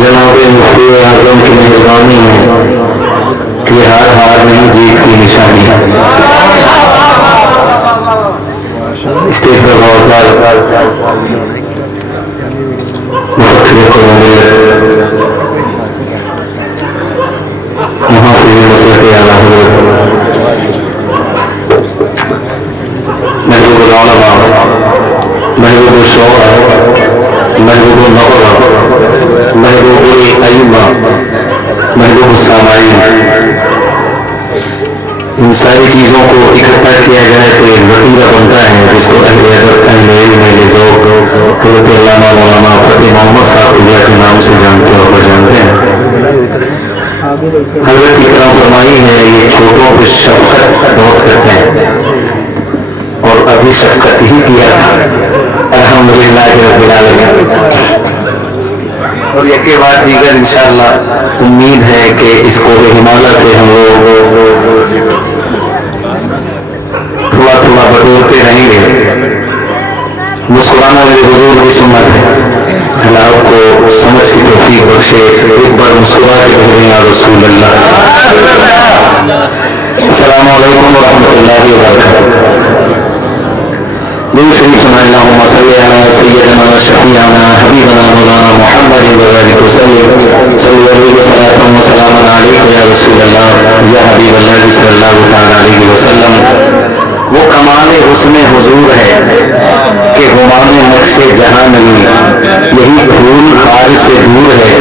جناب مفتی اعظم کی مہربانی ہے کہ ہار ہار نہیں جیت کی نشانی. اسٹیج پر بہت محبوب العلماء، محبوب الشعراء، محبوب النظراء، محبوب الائمہ، محبوب السامعین، ان ساری چیزوں کو اکٹھا کیا جائے تو ایک ذخیرہ بنتا ہے جس کو اہل ادب، اہل علم، اہل ذوق حضرت علامہ مولانا فتح محمد صاحب کے نام سے جانتے ہو اور جانتے ہیں. حضرت اکرام فرمائی ہے یہ چھوٹوں پہ شفقت بہت کرتے ہیں اور ابھی شفقت ہی کیا الحمدللہ رب العالمین. اور یہ کے بعد دیگر انشاءاللہ امید ہے کہ اس کو ہمالہ سے ہم لوگ تھوڑا تھوڑا بدلتے رہیں گے. مسکرانا میرے حضور کی سنت ہے. اللہ آپ کو سمجھ کی توفیق بخشے. ایک بار مسکرا کے کہہ یا رسول اللہ. السلام علیکم ورحمۃ اللہ وبرکاتہ. دل سے ہی سنا اللہم صلی علی سیدنا و شفیعنا حبیبنا مولانا محمد وبارک وسلم صلی اللہ و سلام علیک یا رسول اللہ یا حبیب اللہ صلی اللہ تعالی علیہ وسلم. وہ کمال حسن حضور ہے کہ غمام نقش جہاں نہیں. یہی پھول خار سے دور ہے،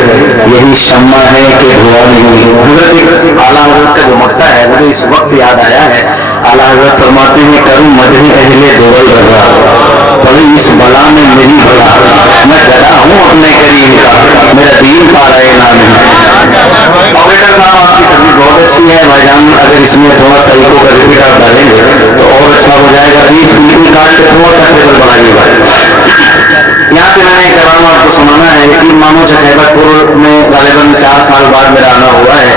یہی شمع ہے کہ دھواں نہیں. حضرت اعلیٰ حضرت کا جو مکتا ہے مجھے اس وقت یاد آیا ہے. اعلیٰ حضرت فرماتے ہیں کروں مدح اہل دول بھرا پڑی اس بلا میں نہیں بڑا. میں ڈرا ہوں اپنے کریم کا میرا دین پارا اعلان ہے. آپریٹر صاحب آپ کی سروس بہت اچھی ہے بھائی جان. اگر اس میں تھوڑا سا ایکو کا ریپیٹ آپ ڈالیں گے تو اور اچھا ہو جائے گا. بیچ بالکل کاٹ کے تھوڑا سا ٹیبل بنائیے گا. یہاں سے میں کرام آپ کو سنانا ہے. یقین مانو جو خیبر پور میں غالباً 4 سال بعد میرا آنا ہوا ہے.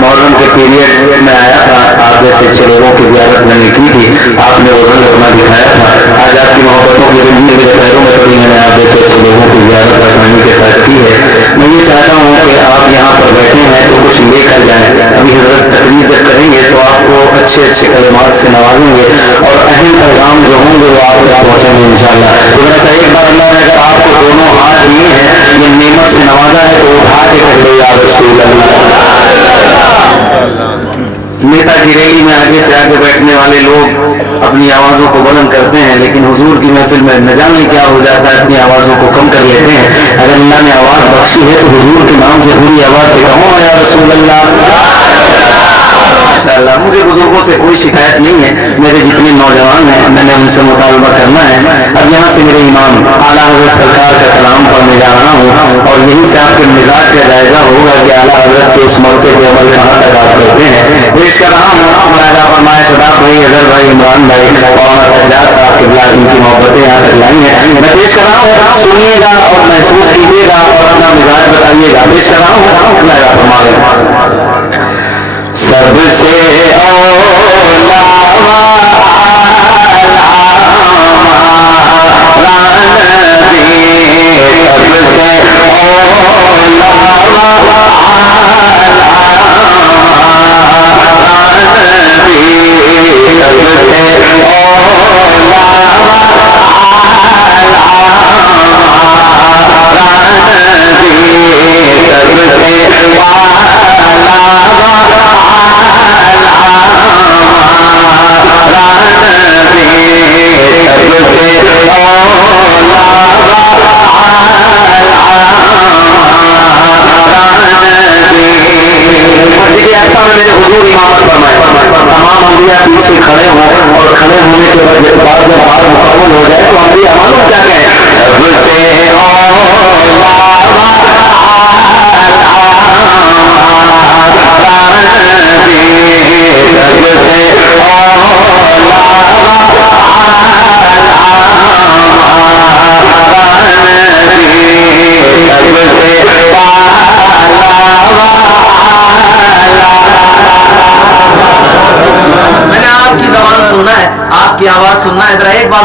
محرم کے پیریڈ میں آیا تھا. آپ جیسے اچھے لوگوں کی زیارت میں نے کی تھی. آپ نے وہ رنگ اپنا دکھایا تھا. آج آپ کی محبتوں کی زندگی میرے پیروں میں پڑی ہے. میں آپ جیسے اچھے لوگوں کی زیارت آسانی کے ساتھ کی ہے. میں یہ چاہتا ہوں کہ آپ یہاں پر بیٹھے ہیں تو کچھ لے کر جائیں. ابھی حضرت تقریر جب کریں گے تو آپ کو اچھے اچھے کلمات سے نوازیں گے اور اہم پیغام جو ہوں گے وہ آپ تک پہنچیں گے انشاءاللہ. تو ایسا ایک بار اللہ نے اگر آپ کو دونوں ہاتھ دیے ہیں یہ نعمت سے نوازا ہے تو اٹھا کے کہہ دو یا رسول اللہ. نیتا کی ریلی میں آگے سے آگے بیٹھنے والے لوگ اپنی آوازوں کو بلند کرتے ہیں لیکن حضور کی محفل میں نہ جانے کیا ہو جاتا ہے اپنی آوازوں کو کم کر لیتے ہیں. اگر اللہ نے آواز بخشی ہے تو حضور کے نام سے پوری آواز سے کہو یا رسول اللہ. ماشاءاللہ مجھے بزرگوں سے کوئی شکایت نہیں ہے. میرے جتنے نوجوان ہیں میں نے ان سے مطالبہ کرنا ہے. اب یہاں سے میرے امام اعلیٰ حضرت سرکار کا کلام پڑھنے جا رہا ہوں اور یہیں سے آپ کے مزاج کا جائزہ ہوگا کہ اعلیٰ حضرت کے اس موقع پہ عمل کہاں تک آپ کرتے ہیں. اس کلام راجا فرمائے شداب بھائی اظہر بھائی عمران بھائی مولانا سجاد صاحب کے بلا ان کی محبتیں یہاں تک لائی ہیں. میں پیش کر رہا ہوں سنیے گا اور محسوس کیجیے گا اور اپنا مزاج بتائیے گا. پیش کر رہا ہوں راجا فرمائے سب سے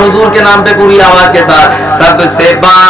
حضور کے نام پہ پوری آواز کے ساتھ. سب سے بالا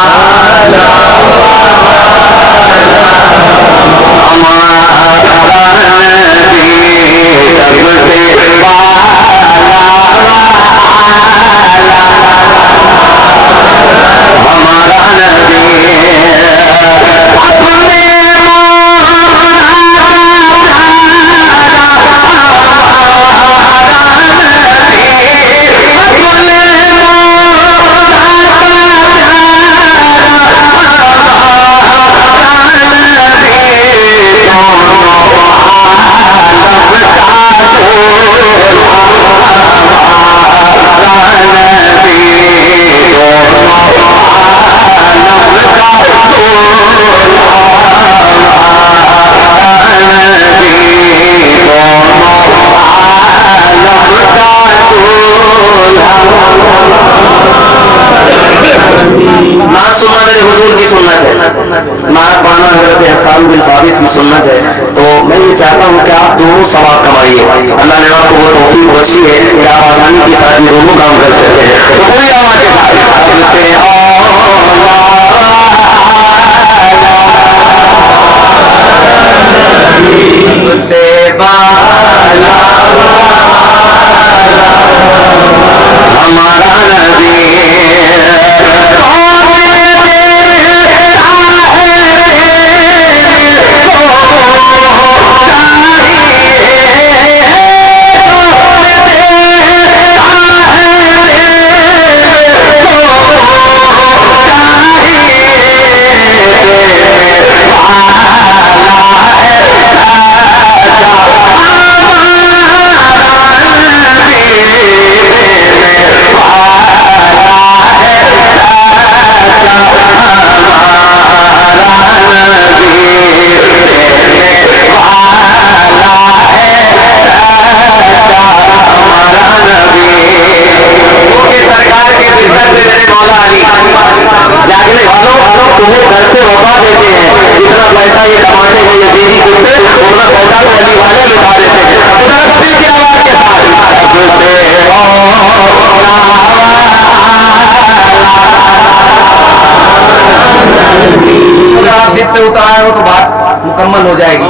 حضور کی سنت ہے. نعت پڑھنا حضرت حسان بن ثابت کی سنت ہے. تو میں یہ چاہتا ہوں کہ آپ دونوں ثواب کمائیے. اللہ نے آپ کو وہ توفیق بخشی ہے کہ آپ آسانی کے ساتھ یہ دونوں کام کر سکتے ہیں. تو پوری آواز کے ساتھ سے بالا ہمارا نبی جاگنے والوں تمہیں گھر سے وفا دیتے ہیں. اتنا پیسہ یہ کماتے ہیں یزیدی پوتر, اتنا پیسہ تو علی بابا لکھا دیتے ہیں. اگر آپ ضد پہ اتر آئے ہو تو بات مکمل ہو جائے گی,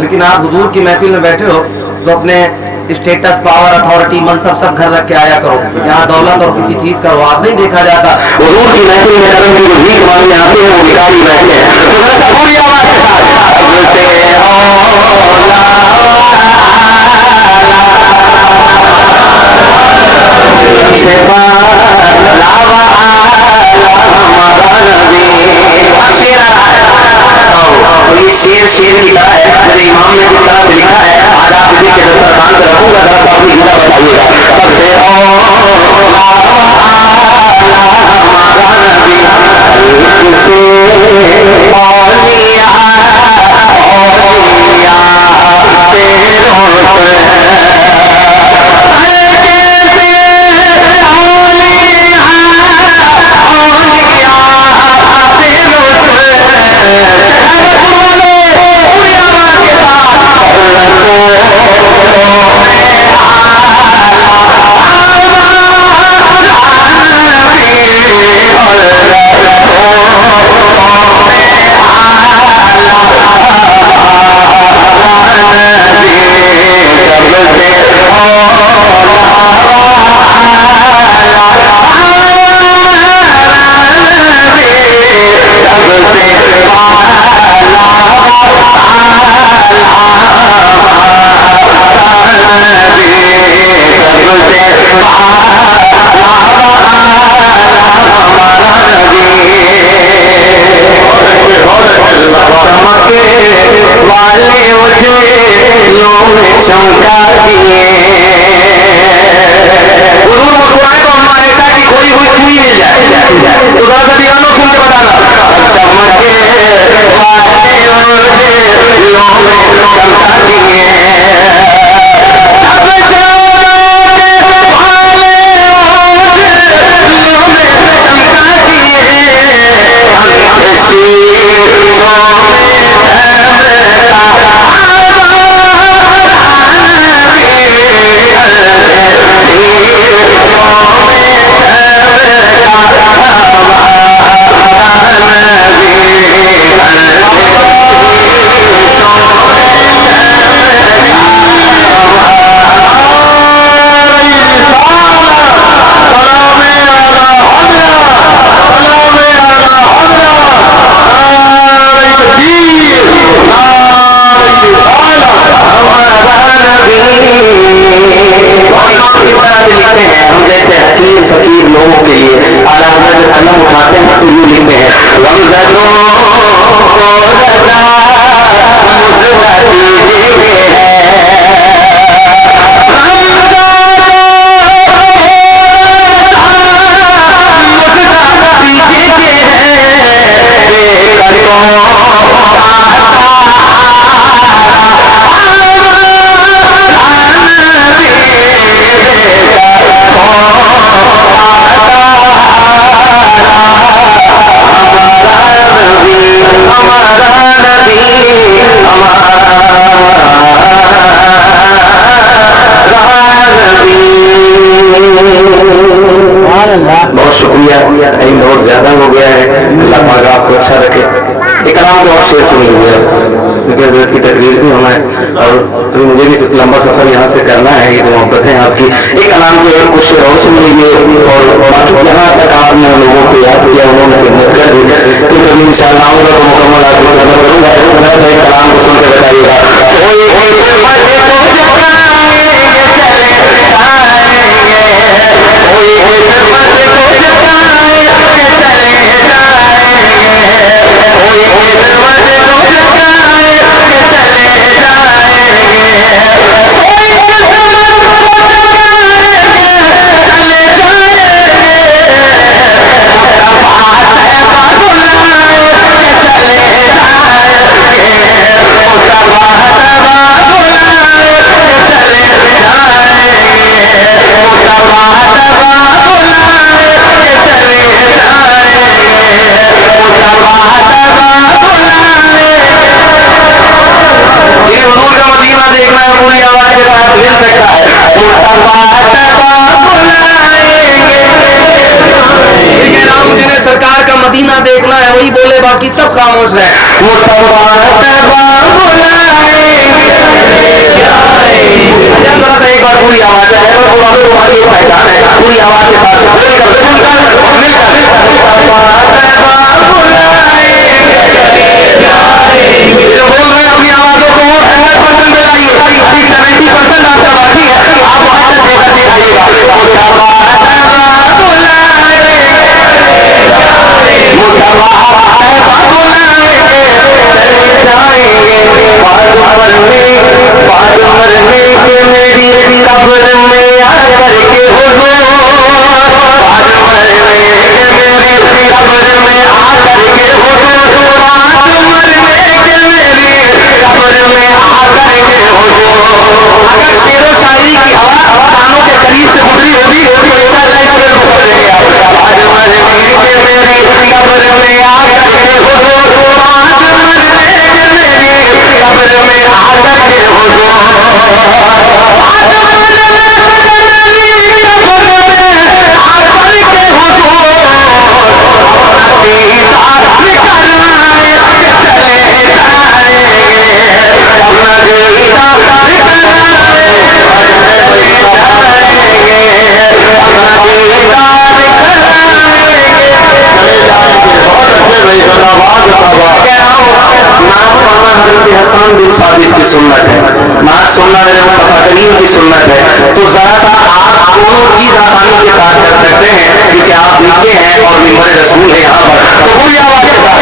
لیکن آپ حضور کی محفل میں بیٹھے ہو تو اپنے اسٹیٹس, پاور, اتھارٹی, منصب سب گھر رکھ کے آیا کرو. یہاں دولت اور کسی چیز کا رواج نہیں دیکھا جاتا. حضور کی محفل میں اگر کوئی بھیک مانگنے آتے ہیں وہ بھکاری بیٹھتے ہیں. تو ذرا سا پوری آواز کے ساتھ شیر شیر کی طرح ہے. میرے امام نے جس طرح سے لکھا ہے آج آپ اسی کے دسترخوان پہ رکھوں گا, ذرا سا اپنی جملہ بتائیے گا. سب سے قلم اٹھاتے ہیں تو یوں لکھتے ہیں بہت شکریہ، ٹائم بہت زیادہ ہو گیا ہے، اللہ پاک آپ کو اچھا رکھے۔ ایک کلام کو اور شیئر سنیں گے کیونکہ حضرت کی تقریر بھی ہونا ہے اور مجھے بھی لمبا سفر یہاں سے کرنا ہے، یہ تو محبت ہے آپ کی۔ ایک کلام کو ایک کچھ شعر اور سن لیجیے اور باقی جہاں تک آپ نے لوگوں کو یاد کیا انہوں نے خدمت کر دی، تو کبھی ان شاء اللہ آؤں گا تو مکمل آپ کو خدمت کروں گا۔ اس کلام کو سن کے بتائیے گا سرکار کا مدینہ دیکھنا ہے وہی بولے، باقی سب خاموش رہے۔ ایک بار پوری آواز ہے، پہچان ہے پوری آواز کے ساتھ حسان بن ثابت کی سنت ہے، نعت سننا میرے مصطفیٰ کریم کی سنت ہے، تو ذرا سا آپ دونوں چیز آسانی کے ساتھ کر سکتے ہیں کیونکہ آپ نیچے ہیں اور ممبر رسول ہے یہاں پر، تو پوری آواز کے ساتھ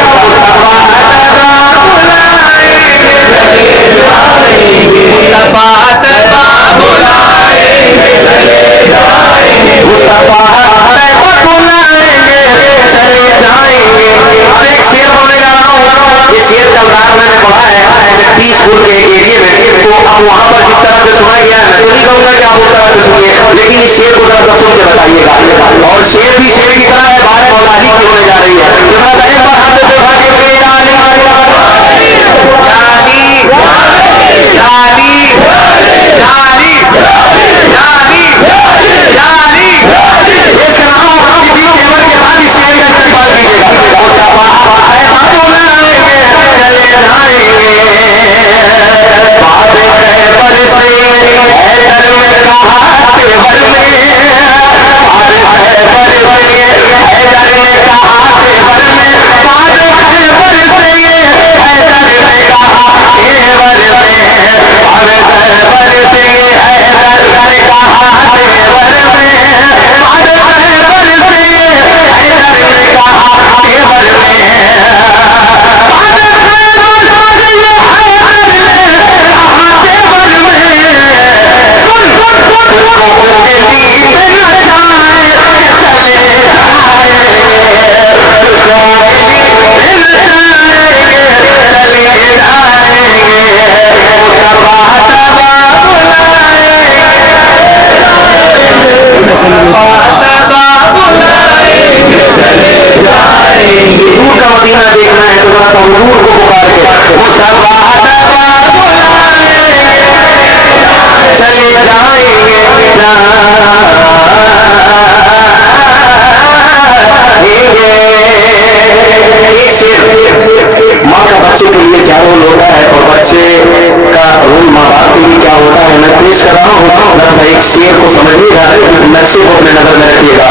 اب وہاں پر جس طرح سے سنا گیا میں تو نہیں کہوں گا کہ آپ اس طرح سے سنیے، لیکن اس شعر کو ذرا سا سن کے بتائیے گا، اور شعر بھی شعر کی طرح ہے، بارے مولا علی کی ہونے جا رہی ہے، تو ذرا سا ایک بار ہاتھ اٹھا کے بولے یا علی یا علی یا علی نقشے کو اپنے نظر میں رکھیے گا.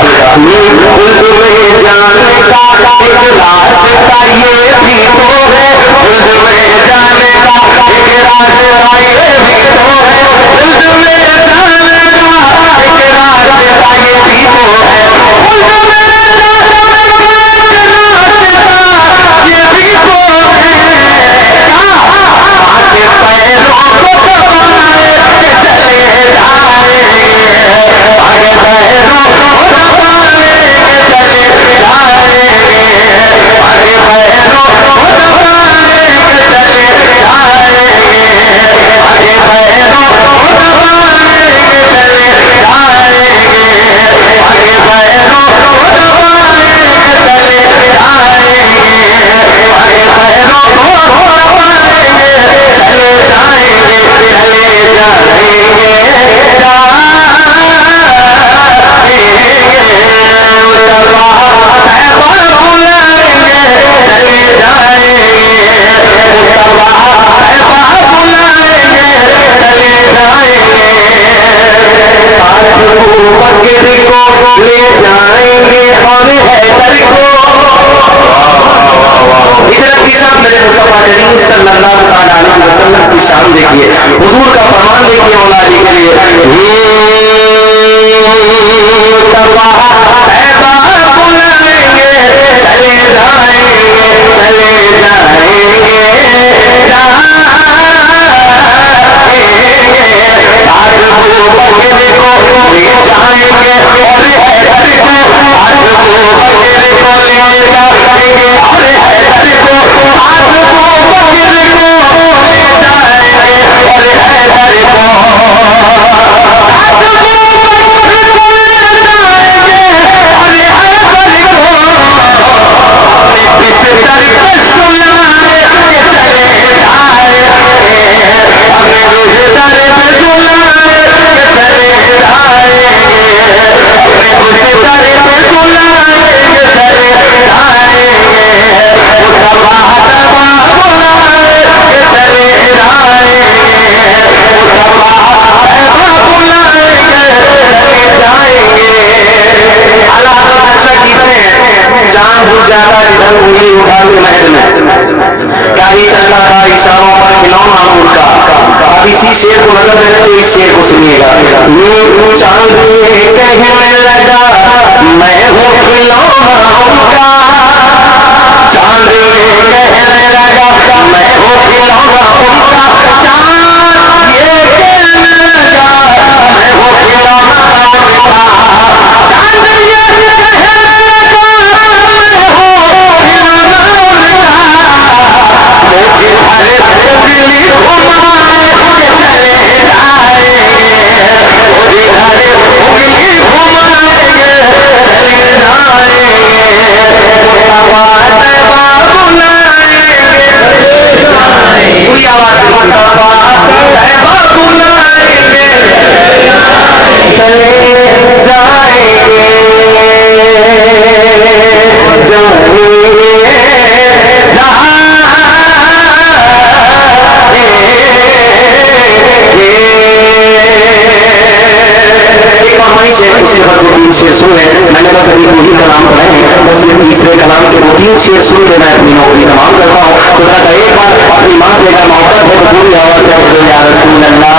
حضور کا فرمان دیکھیے مولا علی کے شیر کو نظر میں رکھتے اس شیر کو سنیے گا. چاند کہنے لگا میں ہوں کھلونا ان کا, چاند کہنے لگا میں ہوں کھلونا ان کا, چاند یہ کہنے لگا میں ہوں کھلونا ان کا, چاند یہ کہنے لگا میں ہوں کھلونا ان کا, مجھے ہر دل گھمانے میں نے بس ابھی 2 ہی کلام پڑھے ہیں, بس یہ تیسرے کلام کے 2-3 شعر سن کے میں اپنی نوکری تمام کرتا ہوں. تو ذرا سا ایک بار اپنی ماں سے اگر محبت ہے تو پوری آواز سے بولو یا رسول اللہ.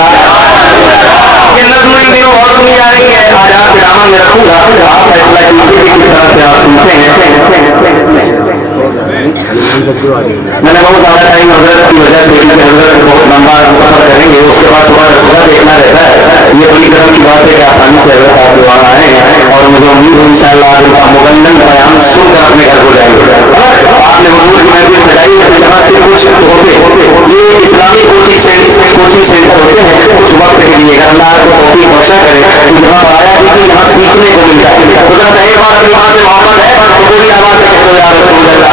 یہ نظم ان دنوں بہت سنی جا رہی ہے, آج آپ کے دامن میں رکھوں گا, آپ فیصلہ کیجیے کہ کس طرح سے آپ سنتے ہیں. میں نے بہت زیادہ ٹائم حضرت کی وجہ سے, کیونکہ حضرت بہت لمبا سفر کریں گے, اس کے بعد صبح دیکھنا رہتا ہے. یہ بڑی کرم کی بات ہے کہ آسانی سے حضرت آپ کے وہاں آئے ہیں, اور مجھے امید ہے انشاءاللہ آپ ان کا مغنن بیان سن کر اپنے گھر کو جائیں گے. آپ نے حضور کی محفل سجائی ہے, یہاں سے کچھ تحفے, یہ اسلامی کوچنگ سینٹر ہوتے ہیں, کچھ وقت کے لیے اگر اللہ آپ کو توفیق بخشا کرے تو یہاں پر آیا کیجیے, یہاں سیکھنے کو ملتا ہے. خدا سے ایک بار اپنی ماں سے محبت ہے تو پوری آواز سے کہو یا رسول اللہ.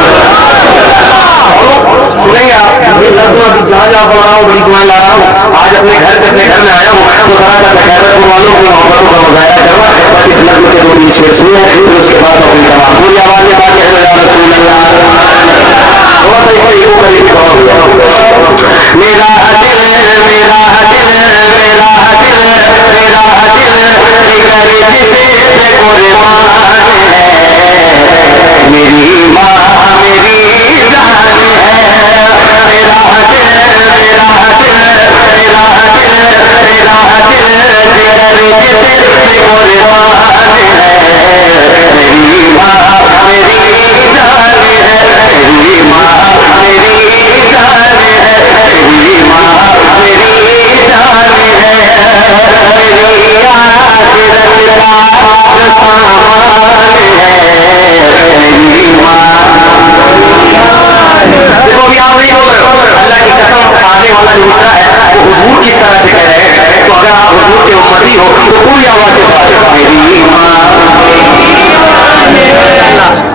سنیں گے آپ یہ نظم ابھی جہاں جہاں پڑھ رہا ہوں, بڑی دعائیں لا رہا ہوں, آج اپنے گھر سے اپنے گھر میں آیا ہوں تو ذرا سا سکھیرت پور والوں کی محبتوں کا مظاہرہ کرنا. بس اس نظم کے 2-3 شعر سنیں, پھر اس کے بعد اپنی تمام پوری آواز کے ساتھ کہو یا رسول اللہ. تھوڑا سا اس کے ایکو کا بھی کھڑا ہو گیا. میرا دل میرا دل میرا دل میرا دل ایک کسی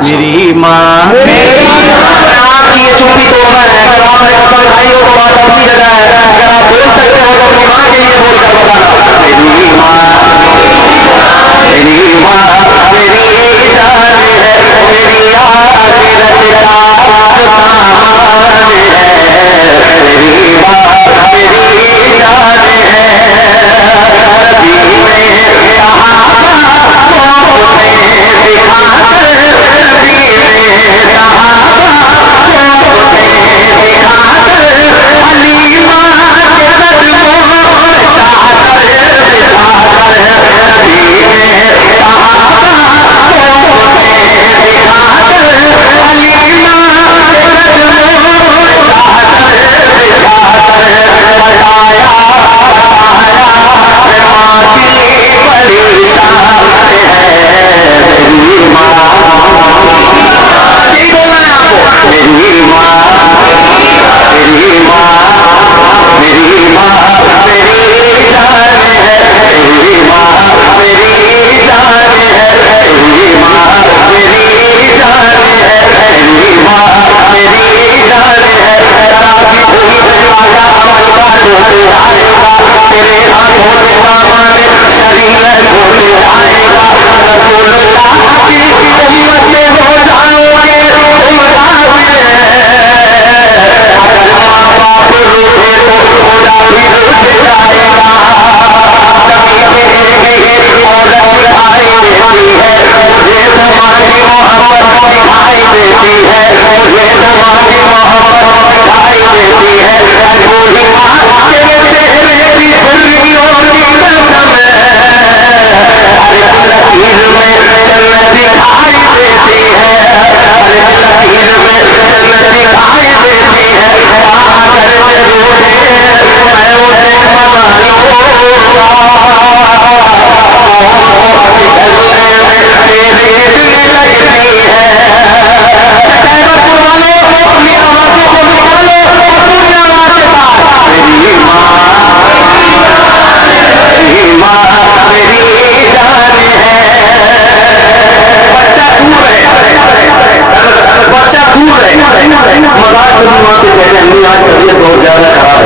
میری ماں میری یہ چھوٹی توبہ ہے. اگر آپ نے اپنے بھائیوں کو بات کی ہے اگر آپ بول سکتے ہو تو اپنی ماں کے لیے بول کر بتانا میری ماں میری ماں میری جان ہے میری آخرت کا سامان ہے میری ماں میری جان ہے بچہ دور ہے مزاق کرنے وہاں سے کہتے ہیں امی آج طبیعت بہت زیادہ خراب